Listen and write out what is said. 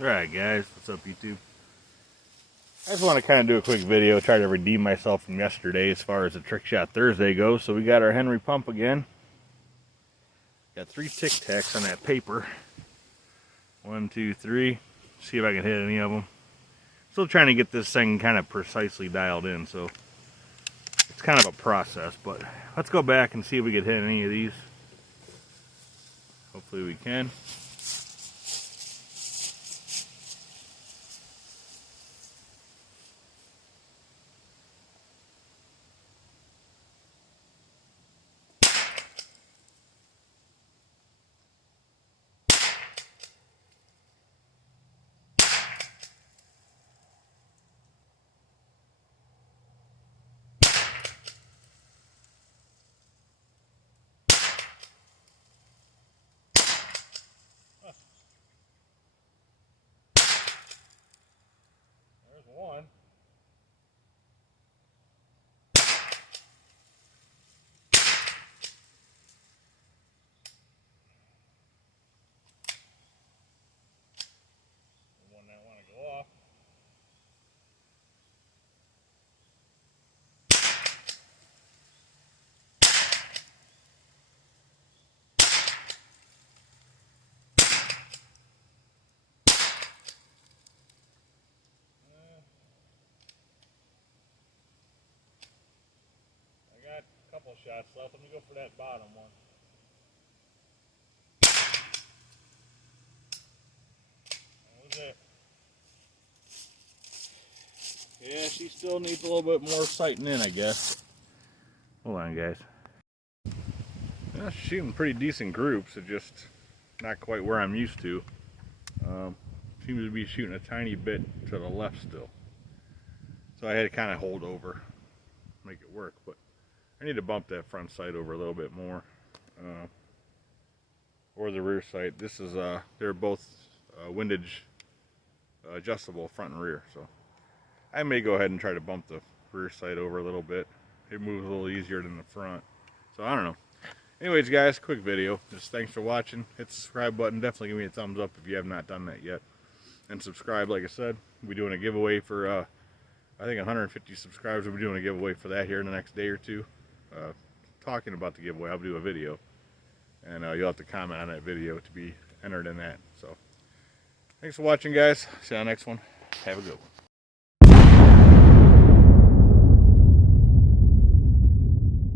Alright guys, what's up YouTube? I just want to kind of do a quick video, try to redeem myself from yesterday as far as the Trick Shot Thursday goes. So we got our Henry pump again. Got 3 tic tacs on that paper. 1, 2, 3. See if I can hit any of them. Still trying to get this thing kind of precisely dialed in, so it's kind of a process, but let's go back and see if we can hit any of these. Hopefully we can. There's one. The one that want to go off. Got a couple shots left. Let me go for that bottom one. That was it. Yeah, she still needs a little bit more sighting in, I guess. Hold on, guys. Yeah, she's shooting pretty decent groups. It's just not quite where I'm used to. Seems to be shooting a tiny bit to the left still. So I had to kind of hold over, make it work, but I need to bump that front sight over a little bit more, or the rear sight. This is they're both windage adjustable front and rear, so I may go ahead and try to bump the rear sight over a little bit. It moves a little easier than the front, so I don't know. Anyways, guys, quick video. Just thanks for watching. Hit the subscribe button. Definitely give me a thumbs up if you have not done that yet, and subscribe. Like I said, we'll be doing a giveaway for I think 150 subscribers. We'll be doing a giveaway for that here in the next day or two. Talking about the giveaway, I'll do a video, and you'll have to comment on that video to be entered in that. So thanks for watching, guys. See you on the next one. Have a good one.